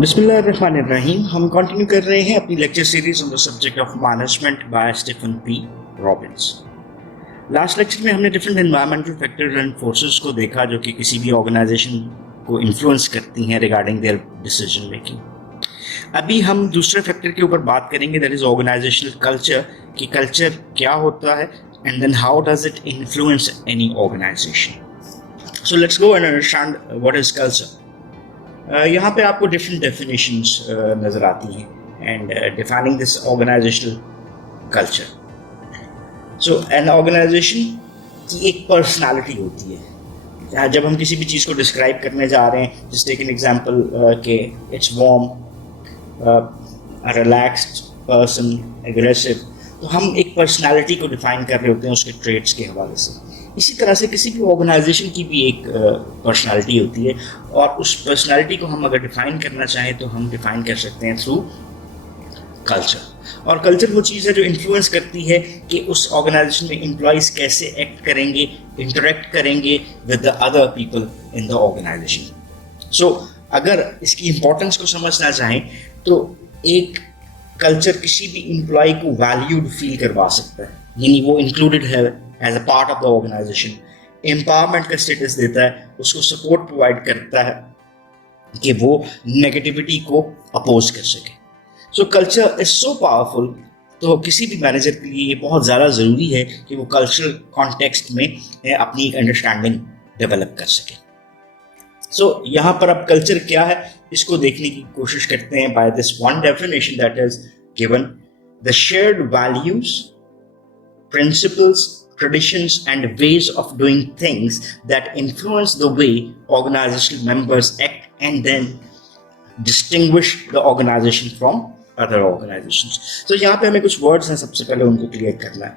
बिस्मिल्लाहिर्रहमानिर्रहीम। हम कंटिन्यू कर रहे हैं अपनी lecture series on the subject of management by Stephen P Robbins. Last lecture में हमने different environmental factors and forces को देखा जो कि किसी भी ऑर्गेनाइजेशन को इन्फ्लुएंस करती हैं रिगार्डिंग देयर डिसीजन मेकिंग। अभी हम दूसरे फैक्टर के ऊपर बात करेंगे, दैट इज ऑर्गेनाइजेशनल कल्चर, कि कल्चर क्या होता है and then how does it influence any organisation. So let's go and understand what is culture. यहाँ पे आपको डिफरेंट डेफिनेशंस नज़र आती हैं and defining this organisational culture. So an organisation की एक पर्सनालिटी होती है। जब हम किसी भी चीज़ को डिस्क्राइब करने जा रहे हैं, जस्ट टेक एन एग्जांपल के it's warm, relaxed person, aggressive, तो हम एक पर्सनालिटी को डिफाइन कर रहे होते हैं उसके ट्रेट्स के हवाले से। इसी तरह से किसी भी ऑर्गेनाइजेशन की भी एक पर्सनालिटी होती है और उस पर्सनालिटी को हम अगर डिफाइन करना चाहें तो हम डिफाइन कर सकते हैं थ्रू कल्चर। और कल्चर वो चीज़ है जो इन्फ्लुएंस करती है कि उस ऑर्गेनाइजेशन में एम्प्लॉयज़ कैसे एक्ट करेंगे, इंटरेक्ट करेंगे with the other people in the organisation. So अगर इसकी इम्पोर्टेंस को समझना चाहें तो एक कल्चर किसी भी एम्प्लॉय को वैल्यूड फील करवा सकता है, यानी वो इंक्लूडेड है as a part of the organisation, empowerment का स्टेटस देता है, उसको सपोर्ट प्रोवाइड करता है कि वो नेगेटिविटी को अपोज कर सके। सो कल्चर इज सो पावरफुल, तो किसी भी मैनेजर के लिए ये बहुत ज़्यादा ज़रूरी है कि वो कल्चरल कॉन्टेक्स्ट में अपनी एक अंडरस्टैंडिंग डेवलप कर सके। सो यहाँ पर अब कल्चर क्या है इसको देखने की कोशिश करते हैं by this one definition that is given: the shared values, principles, traditions, and ways of doing things that influence the way organizational members act and then distinguish the organization from other organizations. So यहाँ पे हमें कुछ words हैं, सबसे पहले उनको clear करना है।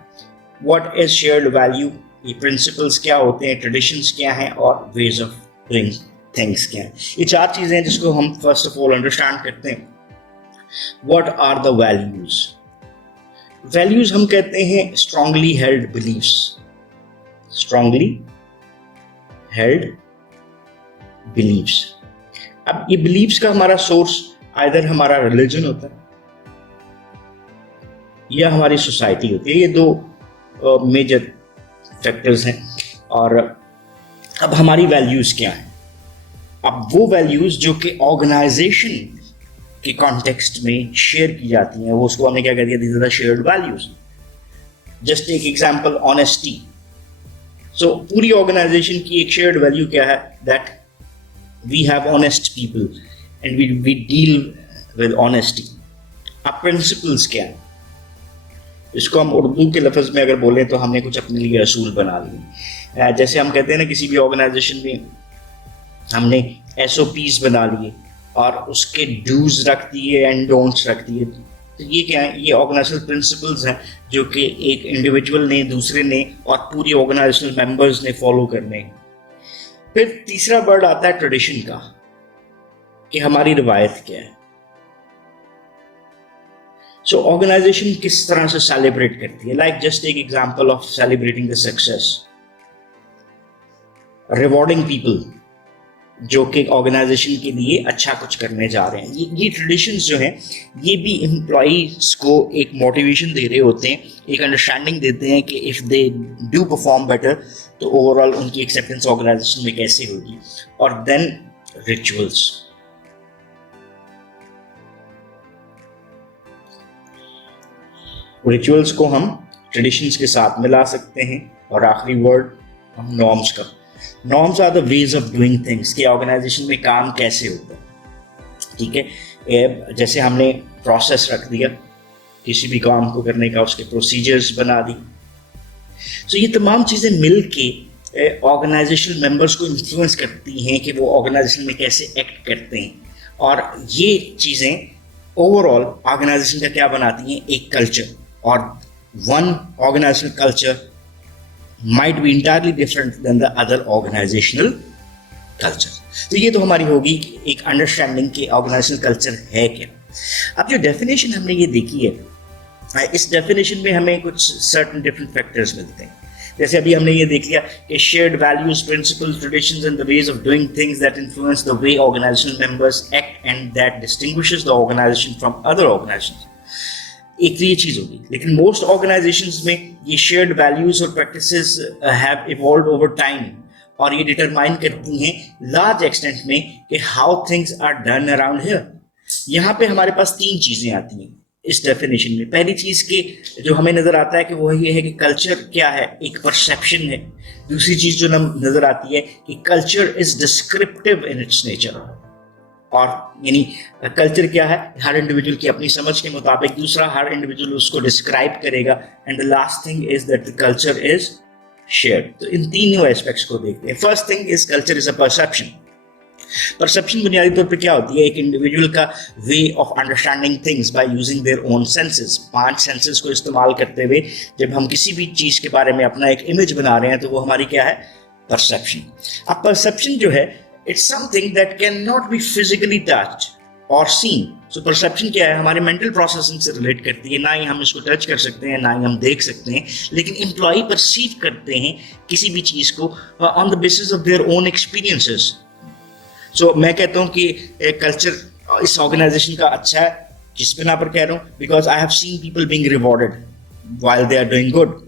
What is shared value? ये principles क्या होते हैं, traditions क्या हैं और ways of doing things क्या हैं। ये चार चीज़ें हैं जिसको हम first of all understand करते हैं। What are the values? Values हम कहते हैं strongly held beliefs, strongly held beliefs. अब ये बिलीव्स का हमारा सोर्स आइदर हमारा रिलीजन होता है या हमारी सोसाइटी होती है। ये दो मेजर फैक्टर्स हैं। और अब हमारी वैल्यूज क्या हैं? अब वो वैल्यूज जो कि ऑर्गेनाइजेशन के कॉन्टेक्स्ट में शेयर की जाती हैं, वो उसको हमने क्या कह दिया, these are the shared values. Just एक एग्जांपल, ऑनेस्टी। सो पूरी ऑर्गेनाइजेशन की एक शेयर्ड वैल्यू क्या है, that we have honest people and we deal with honesty. अब प्रिंसिपल्स क्या है, इसको हम उर्दू के लफ्ज़ में अगर बोलें तो हमने कुछ अपने लिए असूल बना लिए। जैसे हम कहते हैं ना, किसी भी ऑर्गेनाइजेशन में हमने SOPs बना लिए और उसके डूज रख दिए एंड डोंट्स रख दिए। तो ये क्या है, ये ऑर्गेनाइजेशनल प्रिंसिपल्स हैं जो कि एक इंडिविजुअल ने, दूसरे ने और पूरी ऑर्गेनाइजेशनल मेंबर्स ने फॉलो करने हैं। फिर तीसरा वर्ड आता है ट्रेडिशन का, कि हमारी रिवायत क्या है। सो ऑर्गेनाइजेशन किस तरह से सेलिब्रेट करती है, लाइक जस्ट एक example of celebrating the success, rewarding people जो कि ऑर्गेनाइजेशन के लिए अच्छा कुछ करने जा रहे हैं। ये ट्रेडिशंस जो हैं ये भी एम्प्लॉइज को एक मोटिवेशन दे रहे होते हैं, एक अंडरस्टैंडिंग देते हैं कि if they do perform better तो ओवरऑल उनकी एक्सेप्टेंस ऑर्गेनाइजेशन में कैसे होगी। और देन रिचुअल्स, रिचुअल्स को हम ट्रेडिशंस के साथ मिला सकते हैं। और आखिरी वर्ड हम नॉर्म्स का। Norms are the ways of doing things, कि ऑर्गेनाइजेशन में काम कैसे होता है। ठीक है, जैसे हमने प्रोसेस रख दिया किसी भी काम को करने का, उसके प्रोसीजर्स बना दी। सो ये तमाम चीज़ें मिल के ऑर्गेनाइजेशनल मेंबर्स को इन्फ्लुएंस करती हैं कि वो ऑर्गेनाइजेशन में कैसे एक्ट करते हैं। और ये चीज़ें ओवरऑल ऑर्गेनाइजेशन का क्या बनाती हैं, एक कल्चर। और one organisational culture might be entirely different than the other organizational culture. तो ये तो हमारी होगी एक अंडरस्टैंडिंग कि ऑर्गेनाइजेशनल कल्चर है क्या। अब जो डेफिनेशन हमने ये देखी है, इस डेफिनेशन में हमें कुछ सर्टेन डिफरेंट फैक्टर्स मिलते हैं। जैसे अभी हमने ये देख लिया कि shared values, principles, traditions and the ways of doing things that influence the way organisational members act and that distinguishes the organisation from other organisations. एक तो ये चीज होगी, लेकिन मोस्ट ऑर्गेनाइजेशंस में ये शेयर्ड वैल्यूज और practices have evolved over time, और ये डिटरमाइन करती हैं लार्ज एक्सटेंट में कि how things are done around here. यहाँ पे हमारे पास तीन चीजें आती हैं इस डेफिनेशन में। पहली चीज के जो हमें नजर आता है कि वो ये है कि कल्चर क्या है, एक परसेप्शन है। दूसरी चीज जो नजर आती है कि culture is descriptive in its nature, और यानी कल्चर क्या है, हर इंडिविजुअल की अपनी समझ के मुताबिक दूसरा हर इंडिविजुअल उसको डिस्क्राइब करेगा। And the last thing is that the culture is shared. तो इन तीनों एस्पेक्ट्स को देखते हैं। First thing is culture is a perception. Perception बुनियादी तौर पर क्या होती है, एक इंडिविजुअल का way of understanding things by using their own senses. 5 senses को इस्तेमाल करते हुए जब हम किसी भी चीज के बारे में अपना एक इमेज बना रहे हैं तो वो हमारी क्या है, परसेप्शन। अब परसेप्शन जो है, it's something that can not be physically touched और सीन। सो परसेप्शन क्या है, हमारे मेंटल प्रोसेसिंग से रिलेट करती है। ना ही हम इसको टच कर सकते हैं, ना ही हम देख सकते हैं, लेकिन एम्प्लॉय परसीव करते हैं किसी भी चीज को on the basis of their own experiences. So मैं कहता हूँ कि कल्चर इस ऑर्गेनाइजेशन का अच्छा है। किस बिना पर कह रहा हूँ, because I have seen people being rewarded while they are doing good,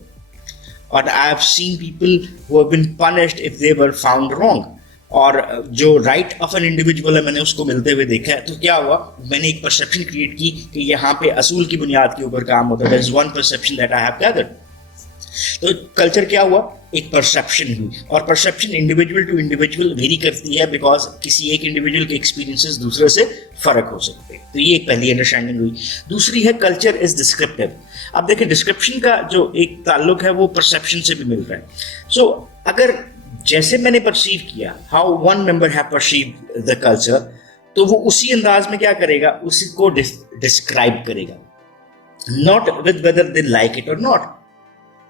और I have seen people who have been punished if they were found wrong. और जो राइट ऑफ एन इंडिविजुअल है, मैंने उसको मिलते हुए देखा है। तो क्या हुआ, मैंने एक परसेप्शन क्रिएट की कि यहाँ पे असूल की बुनियाद के ऊपर काम होता है। That is one perception that I have gathered. तो कल्चर क्या हुआ, एक परसेप्शन हुई, और perception individual to individual vary करती है, बिकॉज किसी एक इंडिविजुअल के एक्सपीरियंसेस दूसरे से फर्क हो सकते हैं। तो ये एक पहली अंडरस्टैंडिंग हुई। दूसरी है कल्चर इज डिस्क्रिप्टिव। अब देखिए, डिस्क्रिप्शन का जो एक ताल्लुक है वो परसेप्शन से भी मिल रहा है। सो अगर जैसे मैंने परसीव किया, how one member have perceived the culture, तो वो उसी अंदाज में क्या करेगा, उसी को डिस्क्राइब करेगा, not with whether they like it और नॉट।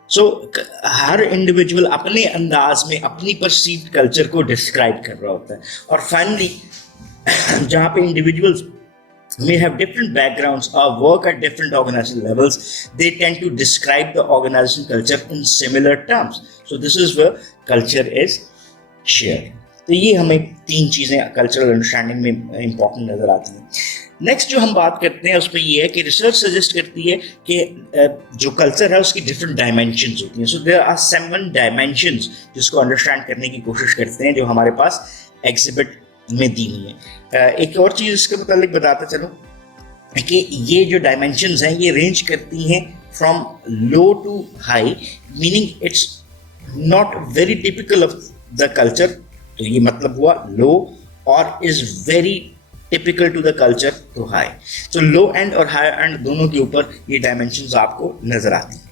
सो हर इंडिविजुअल अपने अंदाज में अपनी परसीव्ड कल्चर को डिस्क्राइब कर रहा होता है। और फाइनली जहां पे individuals may have different backgrounds or work at different organizational levels, they tend to describe the organization culture in similar terms. So this is where culture is shared. तो ये हमें तीन चीजें कल्चरल अंडरस्टैंडिंग में important नजर आती हैं। Next जो हम बात करते हैं उसमें ये है कि रिसर्च सजेस्ट करती है कि जो कल्चर है उसकी डिफरेंट डायमेंशंस होती हैं। सो देयर आर 7 डायमेंशंस जिसको अंडरस्टैंड करने की कोशिश करते हैं, जो हमारे पास एग्जिबिट में दी हुई है। एक और चीज इसके मुताबिक बताता चलो कि ये जो डायमेंशंस हैं ये रेंज करती हैं from low to high, meaning it's not very typical of the culture. तो ये मतलब हुआ लो, और is very typical to the culture to high. तो लो एंड और हाई एंड दोनों के ऊपर ये डायमेंशंस आपको नजर आती हैं।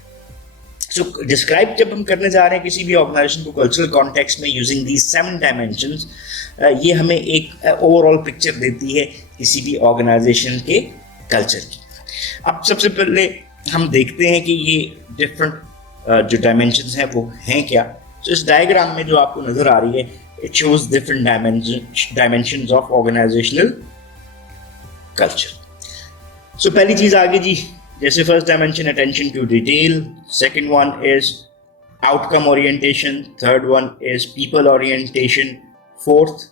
सो डिस्क्राइब जब हम करने जा रहे हैं किसी भी ऑर्गेनाइजेशन को कल्चरल कॉन्टेक्स्ट में यूजिंग दी 7 डायमेंशंस, ये हमें एक ओवरऑल पिक्चर देती है किसी भी ऑर्गेनाइजेशन के कल्चर की। अब सबसे पहले हम देखते हैं कि ये डिफरेंट जो डायमेंशंस हैं वो हैं क्या। तो इस डायग्राम में जो आपको नजर आ रही है, it shows different dimensions of organisational culture. So पहली चीज आगे जी, जैसे first dimension attention to detail, second one is outcome orientation, third one is people orientation, fourth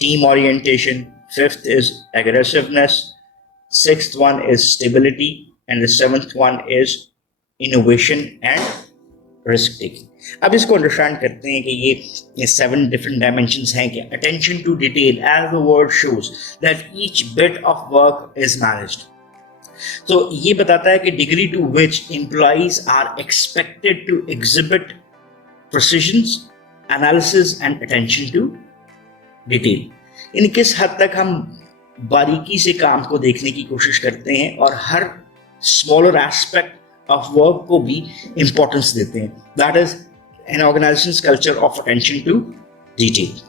team orientation, fifth is aggressiveness, sixth one is stability, and the seventh one is innovation and risk taking. अब इसको understand करते हैं कि ये 7 different dimensions हैं क्या। Attention to detail, as the word shows that each bit of work is managed. तो ये बताता है कि degree to which employees are expected to exhibit precision, analysis and attention to detail. इन किस हद तक हम बारीकी से काम को देखने की कोशिश करते हैं और हर स्मॉलर एस्पेक्ट ऑफ वर्क को भी इंपॉर्टेंस देते हैं। That is an organization's culture of attention to detail.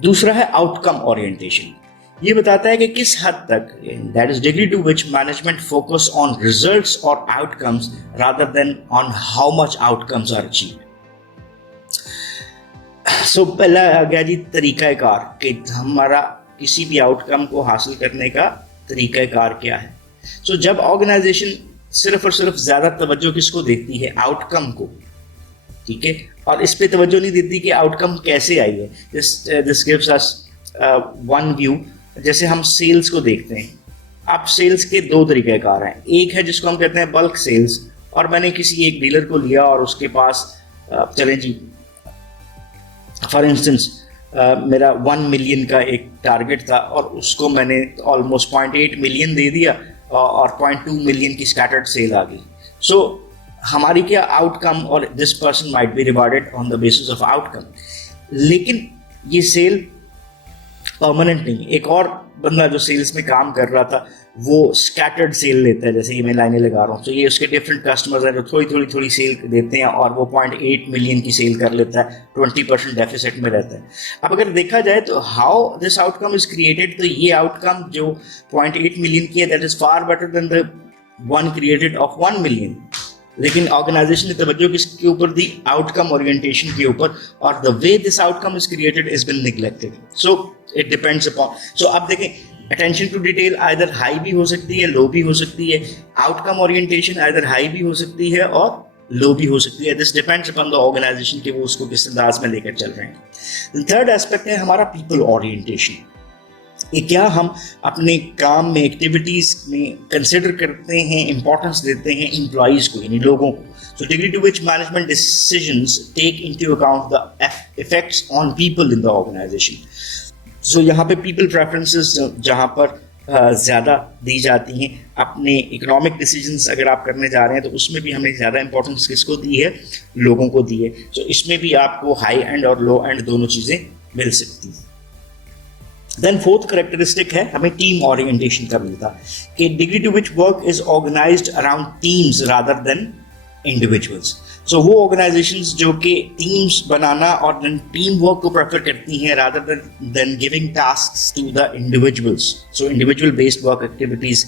दूसरा है आउटकम ओरिएंटेशन। ये बताता है कि किस हद तक, that is degree to which management focus on results और outcomes rather than on how much outcomes are achieved. So पहला आ गया जी तरीकाकार, कि हमारा किसी भी आउटकम को हासिल करने का तरीकाकार क्या है। सो जब ऑर्गेनाइजेशन सिर्फ और सिर्फ ज्यादा तवज्जो किसको देती है, आउटकम को, ठीक है, और इस पे तवज्जो नहीं देती कि आउटकम कैसे आई है। This gives us one view. जैसे हम सेल्स को देखते हैं, अब सेल्स के दो तरीक़ेकार हैं। एक है जिसको हम कहते हैं बल्क सेल्स, और मैंने किसी एक डीलर को लिया और उसके पास चलें जी, फॉर इंस्टेंस मेरा 1 मिलियन का एक टारगेट था और उसको मैंने ऑलमोस्ट 0.8 मिलियन दे दिया और 0.2 मिलियन की स्कैटर्ड सेल आ गई। सो हमारी क्या आउटकम, और this person might be rewarded on the basis of outcome, लेकिन ये सेल परमानेंट नहीं। एक और बंदा जो सेल्स में काम कर रहा था वो स्कैटर्ड सेल लेता है, जैसे ये मैं लाइनें लगा रहा हूँ, तो ये उसके डिफरेंट कस्टमर्स हैं जो थोड़ी सेल देते हैं और वो 0.8 मिलियन की सेल कर लेता है, 20% डेफिसिट में रहता है। अब अगर देखा जाए तो how this outcome is created, तो ये आउटकम जो 0.8 मिलियन की है that is far better than the one created of 1 million. लेकिन ऑर्गेनाइजेशन ने तवज्जो किसके ऊपर दी, आउटकम ओरिएंटेशन के ऊपर, और the way this outcome is created is been neglected. So it depends upon, so अब देखें attention to detail either high भी हो सकती है, लो भी हो सकती है। आउटकम ओरिएंटेशन आइदर हाई भी हो सकती है और लो भी हो सकती है। This depends upon the organization कि वो उसको किस अंदाज में लेकर चल रहे हैं। थर्ड एस्पेक्ट है हमारा पीपल ओरिएंटेशन। ये क्या हम अपने काम में, एक्टिविटीज में कंसिडर करते हैं, इंपॉर्टेंस देते हैं एम्प्लॉइज को, यानी लोगों को। So degree to which management decisions take into account the effects on people in the organization. So यहाँ पे people preferences जहाँ पर ज़्यादा दी जाती हैं। अपने इकोनॉमिक डिसीजंस अगर आप करने जा रहे हैं तो उसमें भी हमें ज़्यादा इंपॉर्टेंस किसको दी है, लोगों को दी है। So इसमें भी आपको हाई एंड और लो एंड दोनों चीज़ें मिल सकती हैं। देन फोर्थ करेक्टरिस्टिक है हमें टीम ओरिएंटेशन का मिलता है कि degree to which work is organised around teams rather than individuals. So वो ऑर्गेनाइजेशंस जो कि टीम्स बनाना और टीम वर्क को प्रेफर करती हैं rather than giving tasks to the individuals. So individual based work activities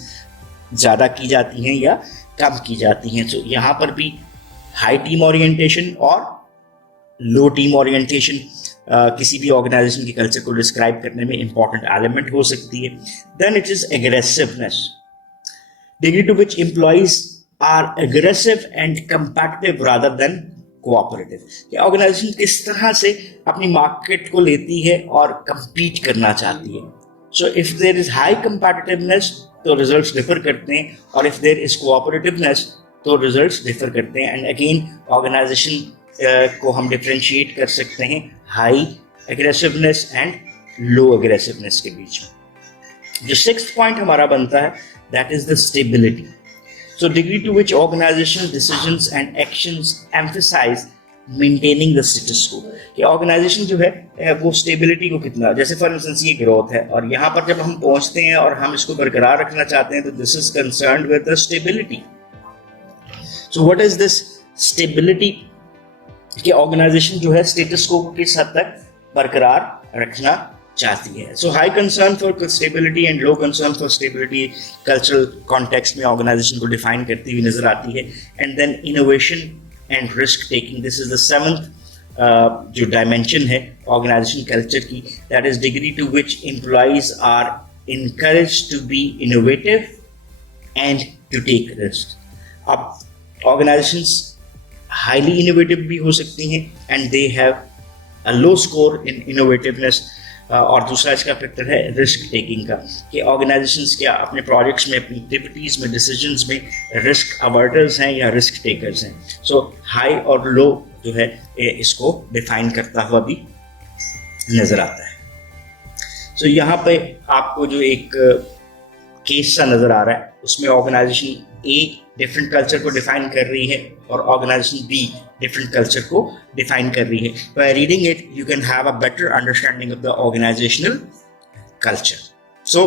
ज़्यादा की जाती हैं या कम की जाती हैं। सो यहाँ पर भी हाई टीम ओरिएंटेशन और लो टीम ओरिएंटेशन किसी भी ऑर्गेनाइजेशन के कल्चर को डिस्क्राइब करने में इंपॉर्टेंट एलिमेंट हो सकती है। Then it is aggressiveness, degree to which employees are aggressive and competitive rather than cooperative. Organization किस तरह से अपनी मार्केट को लेती है और compete करना चाहती है। So if there is high competitiveness तो रिजल्ट्स डिफर करते हैं, और इफ देयर इज कोऑपरेटिवनेस तो रिजल्ट्स डिफर करते हैं। एंड अगेन ऑर्गेनाइजेशन को हम डिफरेंशिएट कर सकते हैं high aggressiveness and low aggressiveness के बीच में। जो सिक्स्थ पॉइंट हमारा बनता है that is the stability. So degree to which organizational decisions and actions emphasize maintaining the status quo, कि ऑर्गेनाइजेशन जो है वो स्टेबिलिटी को कितना, जैसे फॉर इंस्टेंस ये ग्रोथ है और यहाँ पर जब हम पहुँचते हैं और हम इसको बरकरार रखना चाहते हैं तो this is concerned with the stability. So what is this stability, कि ऑर्गेनाइजेशन जो है स्टेटस को किस हद तक बरकरार रखना चाहती है। So high concern for stability and low concern for stability cultural context में ऑर्गेनाइजेशन को डिफाइन करती हुई नजर आती है। And then innovation and risk taking, this is the seventh जो डायमेंशन है ऑर्गेनाइजेशन कल्चर की, that is degree to which employees are encouraged to be innovative and to take risk. अब ऑर्गेनाइजेशंस हाईली इनोवेटिव भी हो सकती हैं and they have a low score in innovativeness. और दूसरा इसका फैक्टर है रिस्क टेकिंग का, कि ऑर्गेनाइजेशंस क्या अपने प्रोजेक्ट्स में, अपनी एक्टिविटीज़ में, डिसीजंस में रिस्क अवर्टर्स हैं या रिस्क टेकर्स हैं। सो हाई और लो जो है इसको डिफाइन करता हुआ भी नज़र आता है। सो यहाँ पे आपको जो एक केस सा नज़र आ रहा है उसमें ऑर्गेनाइजेशन ए डिफरेंट कल्चर को डिफाइन कर रही है और ऑर्गेनाइजेशन बी डिफरेंट कल्चर को डिफाइन कर रही है। By reading it you can have a better understanding of the organisational culture. So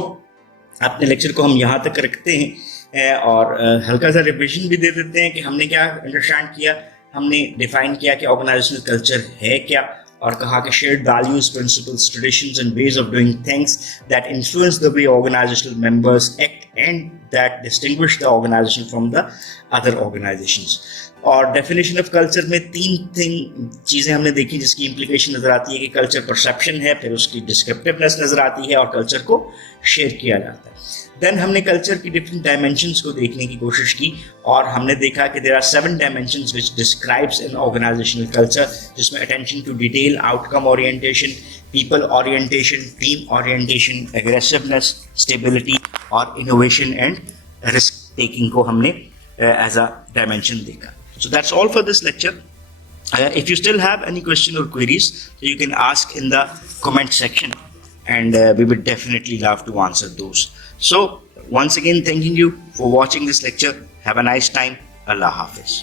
अपने लेक्चर को हम यहाँ तक रखते हैं और हल्का सा रिविजन भी दे देते हैं कि हमने क्या अंडरस्टैंड किया। हमने डिफाइन किया कि ऑर्गेनाइजेशनल कल्चर है क्या, और कहा कि shared values, principles, traditions and ways of doing things that influence the way organisational members act and that distinguish the organization from the other organizations. और डेफिनेशन ऑफ कल्चर में तीन चीज़ें हमने देखी जिसकी इम्प्लीकेशन नज़र आती है कि कल्चर परसेप्शन है, फिर उसकी डिस्क्रिप्टिवनेस नज़र आती है और कल्चर को शेयर किया जाता है। देन हमने कल्चर की डिफरेंट डायमेंशंस को देखने की कोशिश की और हमने देखा कि there are 7 dimensions which describes an organisational culture, जिसमें attention to detail, outcome orientation, people orientation, team orientation, aggressiveness, stability और इनोवेशन एंड रिस्क टेकिंग को हमने एज अ डायमेंशन देखा. So that's all for this lecture. If you still have any question or queries, so you can ask in the comment section and we would definitely love to answer those. So once again, thanking you for watching this lecture. Have a nice time. Allah Hafiz.